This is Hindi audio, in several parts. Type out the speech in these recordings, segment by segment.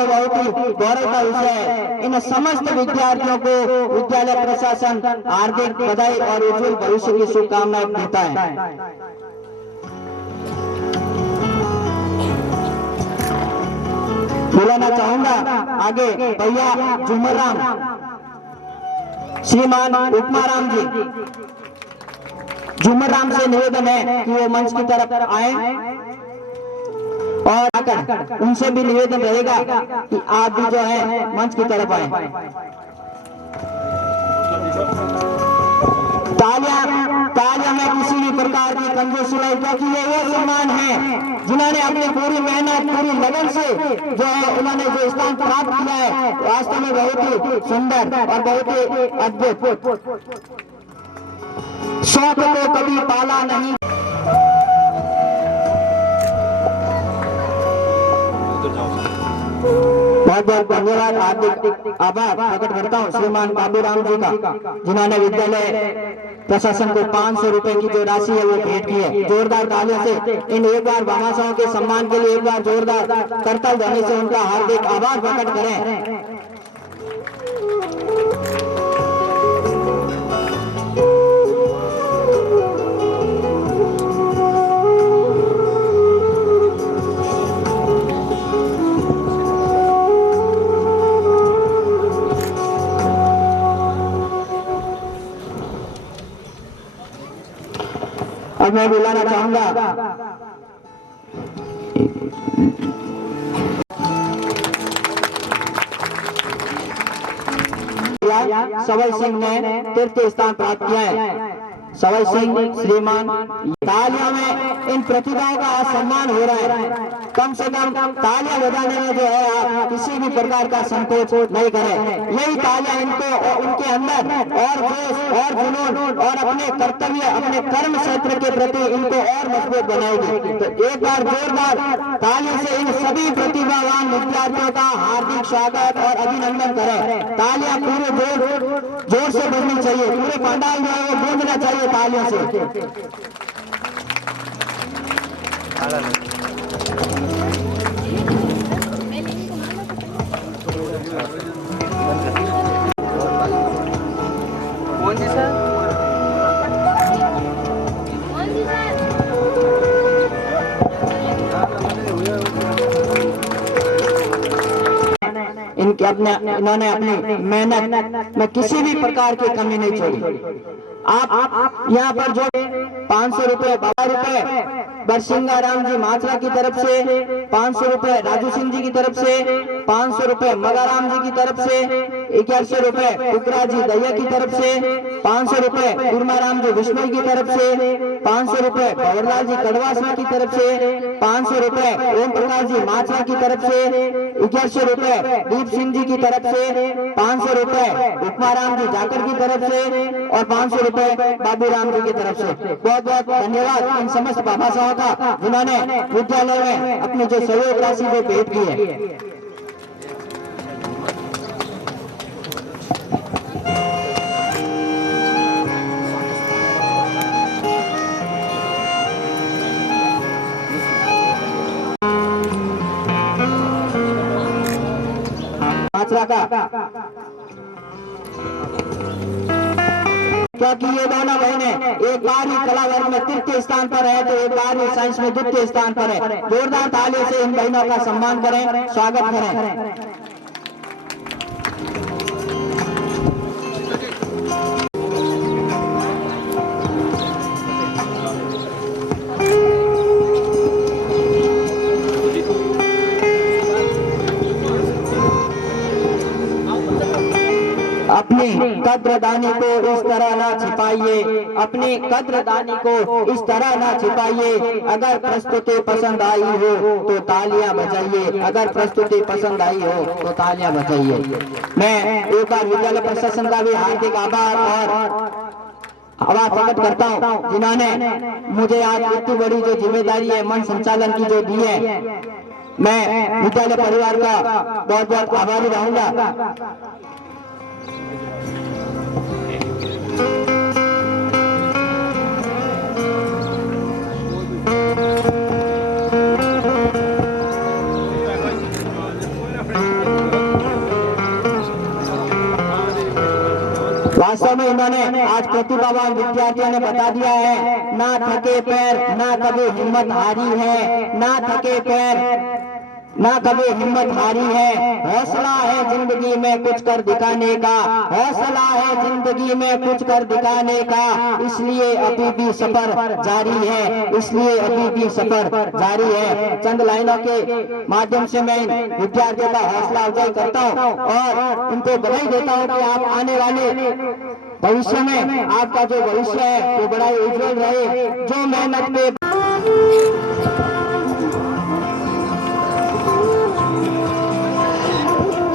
में बहुत ही गौरव का विषय है। इन समस्त विद्यार्थियों को विद्यालय प्रशासन हार्दिक बधाई और उज्जवल भविष्य की शुभकामनाएं देता है। बुलाना चाहूंगा आगे भैया झूमर राम, श्रीमान उपमाराम जी। झूमर राम से निवेदन है कि वो मंच की तरफ आए और आकर उनसे भी निवेदन रहेगा कि आप भी जो है मंच की तरफ आए। तालियां में किसी भी प्रकार की कंजूसी नहीं, क्योंकि ये वो सम्मान है जिन्होंने अपनी पूरी मेहनत पूरी लगन से जो है उन्होंने जो स्थान प्राप्त किया है, वास्तव में बहुत ही सुंदर और बहुत ही अद्भुत। शौक को कभी पाला नहीं। बहुत बहुत धन्यवाद, हार्दिक आभार प्रकट करता हूँ श्रीमान बाबूराम जी का, जिन्होंने विद्यालय प्रशासन को 500 रुपए की जो राशि है वो भेंट की है। जोरदार तालियों से इन एक बार भामाशाहों के सम्मान के लिए एक बार जोरदार करतल ध्वनि से उनका हार्दिक आभार प्रकट करें। अब मैं बुलाना चाहूंगा सवल सिंह ने तृतीय स्थान प्राप्त किया है। सवल सिंह श्रीमान, तालियों में इन प्रतिभाओं का सम्मान हो रहा है। कम से कम तालियां बजाने में जो है आप किसी भी प्रकार का संकोच नहीं करें। यही तालियां इनको और उनके अंदर और जोश और जुनून और अपने कर्तव्य अपने कर्म क्षेत्र के प्रति इनको और मजबूत बनाएगी। तो एक बार जोरदार तालियों से इन सभी प्रतिभावान विद्यार्थियों का हार्दिक स्वागत और अभिनंदन करें। तालियां पूरे जोर से बजनी चाहिए, पूरे पंडाल जो है वो गूंजना चाहिए तालियों से। कौन जी सर? इनके इन्होंने अपनी मेहनत में किसी भी प्रकार की कमी नहीं छोड़ी। आप यहाँ पर जो 500 रुपए 12 रुपए बरसिंगाराम जी माथुरा की तरफ से, 500 रुपए राजू सिंह जी की तरफ से, 500 रुपए मगाराम जी की तरफ से, 81 रुपए टुकरा जी दैया की तरफ से, 500 रुपए कुरमाराम जी बिश्नोई की तरफ से, 500 रुपए भवरलाल जी कड़वासना की तरफ से, 500 रुपए ओम प्रकाश जी माथुरा की तरफ से, 81 रुपए दीप सिंह जी की तरफ से, 500 रुपए उपमाराम जी जाकर की तरफ से और 500 रुपए बाबूराम जी की तरफ से। बहुत बहुत धन्यवाद इन समस्त भामाशाहों का जिन्होंने विद्यालय में अपनी जो सहयोग राशि को भेंट की है। क्योंकि ये दोनों बहने एक बार ही कला वर्ग में तृतीय स्थान पर है तो एक बार ही साइंस में द्वितीय स्थान पर है। जोरदार तालियों से इन बहनों का सम्मान करें, स्वागत करें। अपनी कद्रदानी को इस तरह ना छिपाइए, अपनी कद्रदानी को इस तरह ना छिपाइए। अगर प्रस्तुति पसंद आई हो तो तालियां बजाइए, अगर प्रस्तुति पसंद आई हो तो तालियां बजाइए। मैं एक बार विद्यालय प्रशासन का भी हार्दिक आभार और आभार प्रकट करता हूं जिन्होंने मुझे आज इतनी बड़ी जो जिम्मेदारी है मंच संचालन की जो दी है। मैं विद्यालय परिवार का बहुत बहुत आभारी रहूंगा। वास्तव में इन्होंने आज प्रतिभावान विद्यार्थियों ने बता दिया है, ना थके पैर ना कभी हिम्मत हारी है, ना थके पैर ना कभी हिम्मत हारी है। हौसला है जिंदगी में कुछ कर दिखाने का, हौसला है जिंदगी में कुछ कर दिखाने का, इसलिए अभी भी सफर जारी है, इसलिए अभी भी सफर जारी है। चंद लाइनों के माध्यम से मैं विद्यार्थियों का हौसला अफजाई करता हूँ और उनको बधाई देता हूँ कि आप आने वाले भविष्य में आपका जो भविष्य है वो बड़ा ही उज्जवल रहे। जो मेहनत पे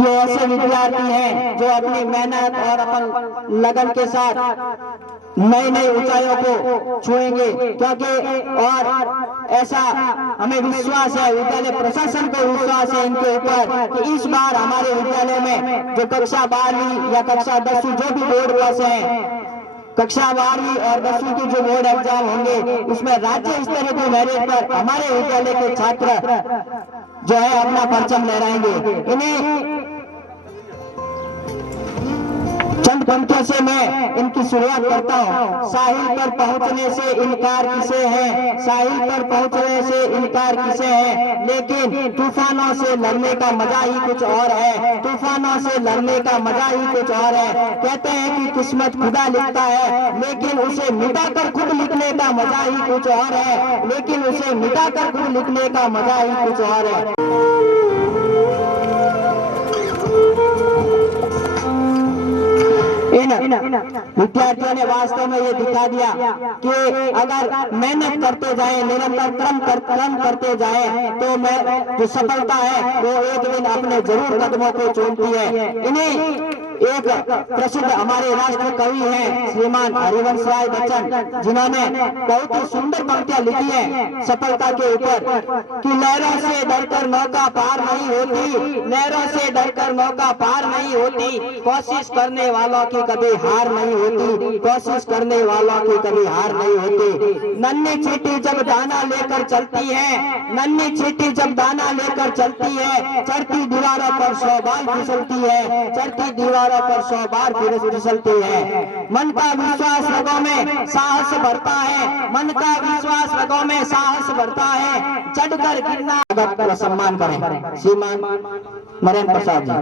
ये ऐसे विद्यार्थी हैं जो अपनी मेहनत और अपन लगन के साथ नई नई ऊंचाइयों को छुएंगे, क्योंकि और ऐसा हमें विश्वास है, विद्यालय प्रशासन को विश्वास है इनके ऊपर कि इस बार हमारे विद्यालय में जो कक्षा 12वीं या कक्षा 10वीं जो भी बोर्ड पास है, कक्षा 12वीं और 10वीं की जो बोर्ड एग्जाम होंगे उसमें राज्य स्तरीय की मेरिट पर हमारे विद्यालय के छात्र जो है अपना परचम लहराएंगे। इन्हें चंद पंक्तियों से मैं इनकी शुरुआत करता हूँ। साहिल पर पहुँचने से इनकार किसे है, साहिल पर पहुँचने से इनकार किसे है, लेकिन तूफानों से लड़ने का मजा ही कुछ और है, तूफानों से लड़ने का मजा ही कुछ और है। कहते हैं कि किस्मत खुदा लिखता है, लेकिन उसे मिटाकर खुद लिखने का मजा ही कुछ और है, लेकिन उसे मिटाकर खुद लिखने का मजा ही कुछ और है। विद्यार्थियों ने वास्तव में ये दिखा दिया कि अगर मेहनत करते जाए, निरंतर क्रम करते जाए तो मैं जो सफलता है वो एक दिन अपने जरूर कदमों को चूमती है। इन्हीं एक प्रसिद्ध हमारे राष्ट्र कवि हैं श्रीमान हरिवंश राय बच्चन, जिन्होंने बहुत ही सुंदर पंक्तियां लिखी है सफलता के ऊपर कि लहरों से डरकर नौका पार नहीं होती, लहरों से डरकर नौका पार नहीं होती, कोशिश करने वालों की कभी हार नहीं होती, कोशिश करने वालों की कभी हार नहीं होती। नन्ही चींटी जब दाना लेकर चलती है, नन्ही चींटी जब दाना लेकर चलती है, चढ़ती दीवारों पर 100 बार फिसलती है, चढ़ती दीवारों पर 100 बार फिसलती है। मन का विश्वास रगों में साहस भरता है, मन का विश्वास रगों में साहस भरता है, चढ़कर गिरना का सम्मान करें श्रीमान नरेंद्र प्रसाद जी।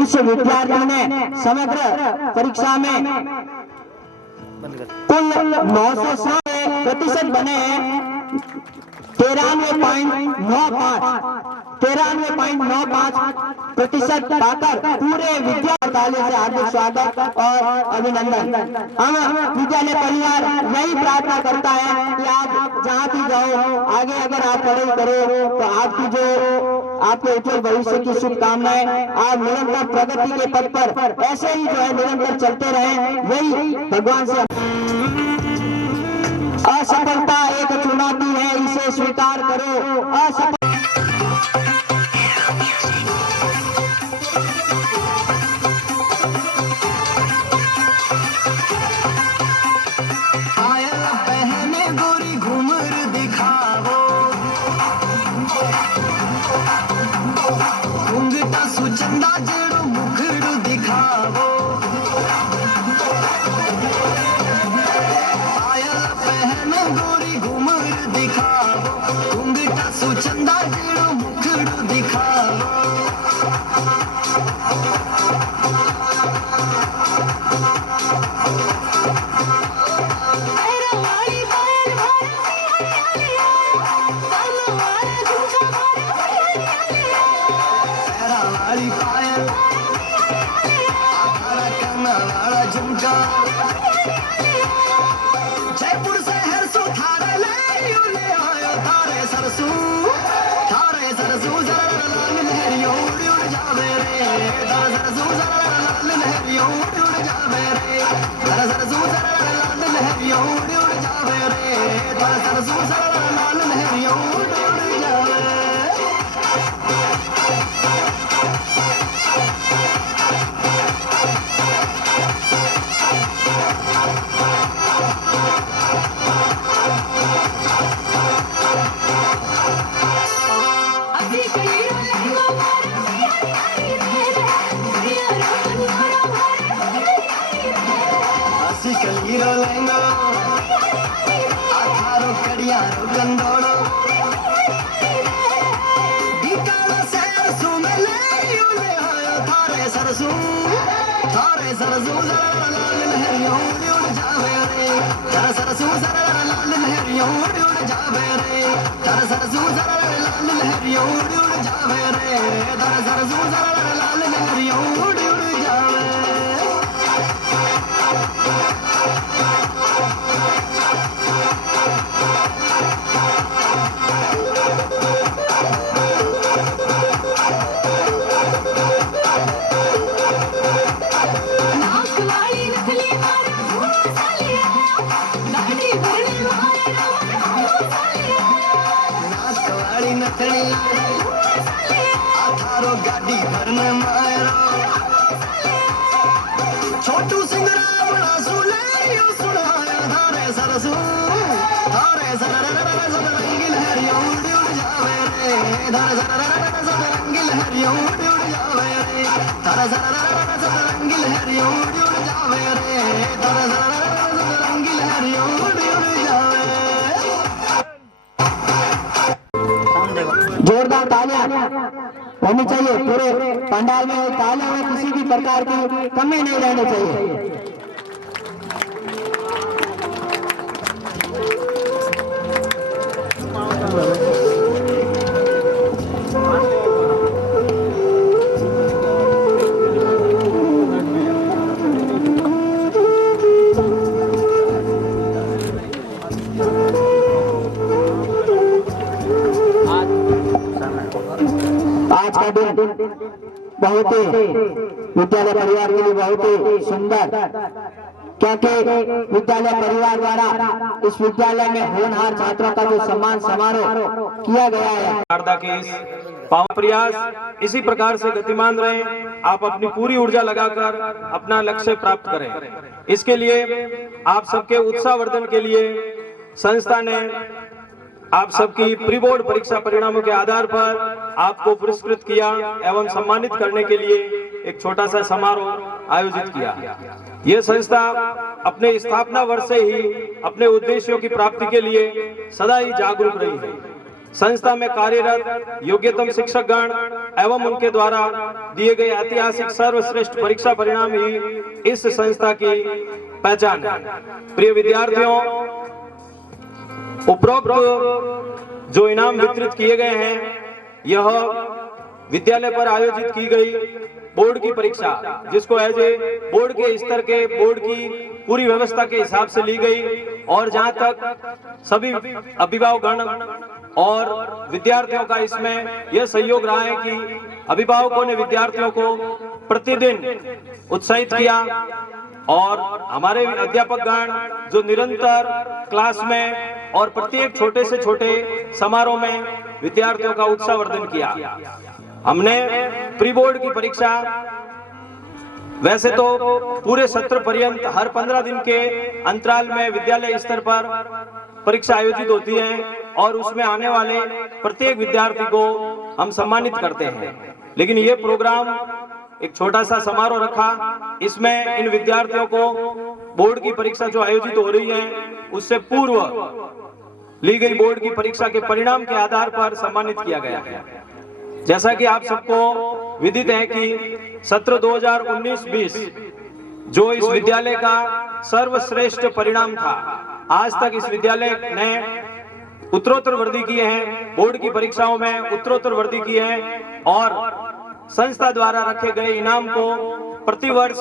इस विद्यार्थी ने समग्र परीक्षा में कुल 900% बने हैं, 93.95% पाकर पूरे विद्यालय से हार्दिक स्वागत और अभिनंदन। हम विद्यालय परिवार यही प्रार्थना करता है कि आप जहाँ भी जाओ आगे अगर आप पढ़ाई करो तो आपकी जो आपके उज्जवल भविष्य की शुभकामनाएं, आप निरंतर प्रगति के पथ पर ऐसे ही जो है निरंतर चलते रहें, यही भगवान से। असफलता एक चुनौती है, इसे स्वीकार करो। आयल पहने गोरी घूमर दिखावो, घूंघटा सुचंदा जेड़ो मुखड़ो दिखावो। गोरी घूमर दिखावो, घूंघटा सुचंदा जेड़ो मुखड़ो दिखावो। वाली पायल आधारा करना वाला झुमका, जयपुर से हरसू थारे ले आयो, थारे सरसू जरा लाल लहरियों उड़ उड़ जावे रे, थारे सरसू जरा लाल लहरियों उड़ उड़ जावे रे, थारे सरसू उड़ उड़ जावे रे थारे सरसू सरला लाल लहरिया उड़ उड़ जावे हसी कलगीरो लेंगो आधारो कड़ियारो गंदोड़ो बिकाला सरसू में ले यूले आयो थारे सरसू जरा लाल लहरिया उड़ उड़ जावे रे थारे सरसू जरा लाल लहरिया उड़ उड़ जावे रे थारे सरसू जरा लाल लहरिया उड़ उड़ जावे रे थारे सरसू जरा लाल लहरिया उड़ उड़ जावे नाकवाड़ी नथनी आधारो गाड़ी भरने मायरो छोटू सिंह रावणा सुले यो सुनाया धारे सरसू रंगील हरिया उड़ उड़ जावे रे धारे रंगील हरिया उड़ उड़ जावे रे धारे रंगील हरिया उड़ उड़ जावे रे धारे रंगील हरिया उड़ उड़ जावे जोरदार तालियां होनी चाहिए। पूरे पंडाल में तालियों में किसी भी प्रकार की कमी नहीं रहनी चाहिए। आज का दिन बहुत ही विद्यालय परिवार के लिए बहुत ही सुंदर, क्योंकि विद्यालय परिवार द्वारा इस विद्यालय में होनहार छात्रों का जो सम्मान समारोह किया गया है। शारदा के इस पावन प्रयास इसी प्रकार से गतिमान रहे, आप अपनी पूरी ऊर्जा लगाकर अपना लक्ष्य प्राप्त करें। इसके लिए आप सबके उत्साहवर्धन के लिए संस्था ने आप सबकी प्री बोर्ड परीक्षा परिणामों के आधार पर आपको पुरस्कृत किया एवं सम्मानित करने के लिए एक छोटा सा समारोह आयोजित किया। ये संस्था अपने स्थापना वर्ष से ही अपने उद्देश्यों की प्राप्ति के लिए सदा ही जागरूक रही है। संस्था में कार्यरत योग्यतम शिक्षकगण एवं उनके द्वारा दिए गए ऐतिहासिक सर्वश्रेष्ठ परीक्षा परिणाम ही इस संस्था की पहचान है। प्रिय विद्यार्थियों, उपरोक्त जो इनाम वितरित किए गए हैं, यह विद्यालय पर आयोजित की गई बोर्ड की परीक्षा, जिसको एज ए बोर्ड के स्तर के बोर्ड की पूरी व्यवस्था के हिसाब से ली गई, और जहां तक सभी अभिभावकगण और विद्यार्थियों का इसमें यह सहयोग रहा है कि अभिभावकों ने विद्यार्थियों को प्रतिदिन उत्साहित किया, और हमारे अध्यापकगण जो निरंतर क्लास में और प्रत्येक छोटे से छोटे समारोह में विद्यार्थियों का उत्साहवर्धन किया। हमने प्री बोर्ड की परीक्षा वैसे तो पूरे सत्र पर्यंत हर 15 दिन के अंतराल में विद्यालय स्तर पर परीक्षा आयोजित होती है, और उसमें आने वाले प्रत्येक विद्यार्थी को हम सम्मानित करते हैं। लेकिन ये प्रोग्राम एक छोटा सा समारोह रखा, इसमें इन विद्यार्थियों को बोर्ड की परीक्षा जो आयोजित हो रही है उससे पूर्व ली गई बोर्ड की परीक्षा के परिणाम के आधार पर सम्मानित किया गया है। जैसा कि आप सबको विदित है कि सत्र 2019-20 जो इस विद्यालय का सर्वश्रेष्ठ परिणाम था, आज तक इस विद्यालय ने उत्तरोत्तर वृद्धि की है, बोर्ड की परीक्षाओं में उत्तरोत्तर वृद्धि की है, और संस्था द्वारा रखे गए इनाम को प्रतिवर्ष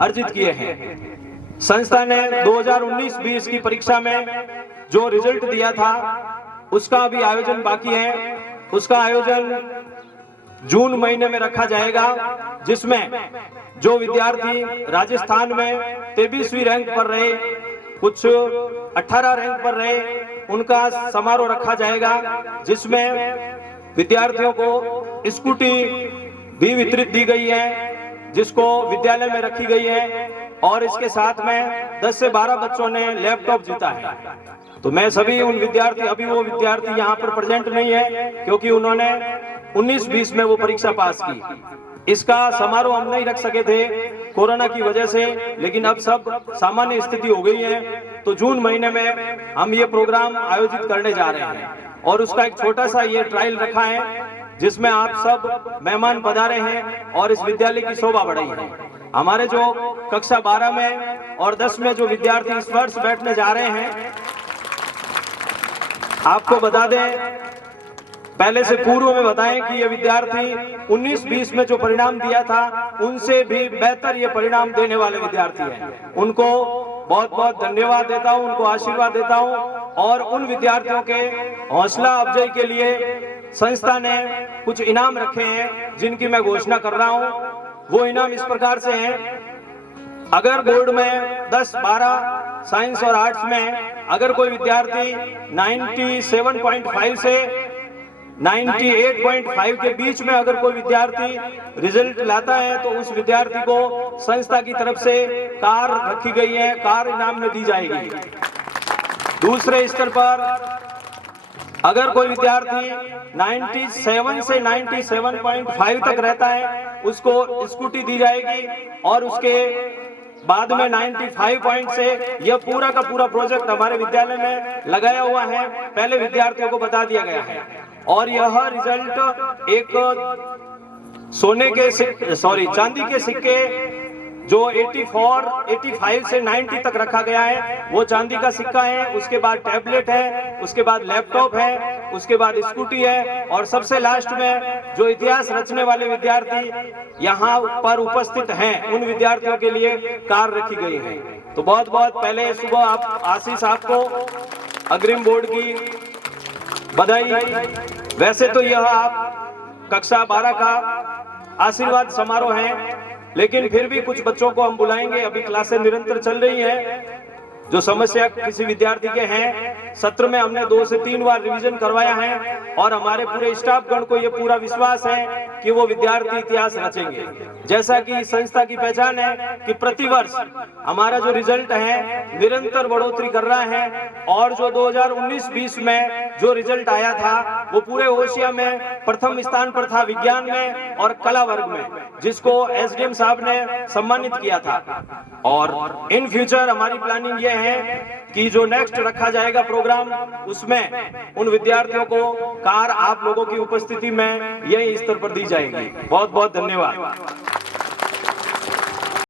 अर्जित किए हैं। संस्था ने 2019-20 की परीक्षा में जो रिजल्ट दिया था उसका भी आयोजन बाकी है। उसका आयोजन जून महीने में रखा जाएगा, जिसमें जो विद्यार्थी राजस्थान में 23वीं रैंक पर रहे कुछ 18 रैंक पर रहे, उनका समारोह रखा जाएगा, जिसमें विद्यार्थियों को स्कूटी भी वितरित दी गई है, जिसको विद्यालय में रखी गई है, और इसके साथ में 10 से 12 बच्चों ने लैपटॉप जीता है। तो मैं सभी उन विद्यार्थी, अभी वो विद्यार्थी यहाँ पर प्रेजेंट नहीं है क्योंकि उन्होंने 19-20 में वो परीक्षा पास की। इसका समारोह हम नहीं रख सके थे कोरोना की वजह से, लेकिन अब सब सामान्य स्थिति हो गई है, तो जून महीने में हम ये प्रोग्राम आयोजित करने जा रहे हैं और उसका एक छोटा सा ये ट्रायल रखा है, जिसमें आप सब मेहमान पधारे हैं और इस विद्यालय की शोभा बढ़ाई है। हमारे जो कक्षा 12 में और 10 में जो विद्यार्थी इस वर्ष बैठने जा रहे हैं, आपको बता दें, पहले से पूर्व में बताएं कि ये विद्यार्थी 19-20 में जो परिणाम दिया था, उनसे भी बेहतर ये परिणाम देने वाले विद्यार्थी हैं। उनको बहुत बहुत धन्यवाद देता हूं, उनको आशीर्वाद देता हूं, और उन विद्यार्थियों के हौसला अफजाई के लिए संस्था ने कुछ इनाम रखे हैं, जिनकी मैं घोषणा कर रहा हूं। वो इनाम इस प्रकार से हैं, अगर बोर्ड में 10-12 साइंस और आर्ट्स में अगर कोई विद्यार्थी 97.5 से 98.5 के बीच में अगर कोई विद्यार्थी रिजल्ट लाता है, तो उस विद्यार्थी को संस्था की तरफ से कार रखी गई है, कार इनाम में दी जाएगी। दूसरे स्तर पर अगर कोई विद्यार्थी 97 से 97.5 तक रहता है, उसको स्कूटी दी जाएगी, और उसके बाद में 95 पॉइंट से यह पूरा का पूरा प्रोजेक्ट हमारे विद्यालय में लगाया हुआ है, पहले विद्यार्थियों को बता दिया गया है। और यह रिजल्ट एक चांदी के सिक्के जो 85 से 90 तक रखा गया है, वो चांदी का सिक्का है। उसके बाद टैबलेट है, उसके बाद लैपटॉप है, उसके बाद स्कूटी है, और सबसे लास्ट में जो इतिहास रचने वाले विद्यार्थी यहाँ पर उपस्थित हैं, उन विद्यार्थियों के लिए कार रखी गई है। तो बहुत बहुत पहले सुबह आप आशीष आपको अग्रिम बोर्ड की बधाई। वैसे तो यह आप कक्षा 12 का आशीर्वाद समारोह है, लेकिन फिर भी कुछ बच्चों को हम बुलाएंगे। अभी क्लासें निरंतर चल रही हैं। जो समस्या किसी विद्यार्थी के हैं, सत्र में हमने 2 से 3 बार रिवीजन करवाया है, और हमारे पूरे स्टाफ गण को ये पूरा विश्वास है कि वो विद्यार्थी इतिहास रचेंगे। जैसा कि संस्था की पहचान है कि प्रतिवर्ष हमारा जो रिजल्ट है निरंतर बढ़ोतरी कर रहा है, और जो 2019-20 में जो रिजल्ट आया था, वो पूरे एशिया में प्रथम स्थान पर था, विज्ञान में और कला वर्ग में, जिसको एसडीएम साहब ने सम्मानित किया था। और इन फ्यूचर हमारी प्लानिंग ये है कि जो नेक्स्ट रखा जाएगा प्रोग्राम, उसमें उन विद्यार्थियों को कार आप लोगों की उपस्थिति में यही स्तर पर दी जाएगी। बहुत बहुत धन्यवाद।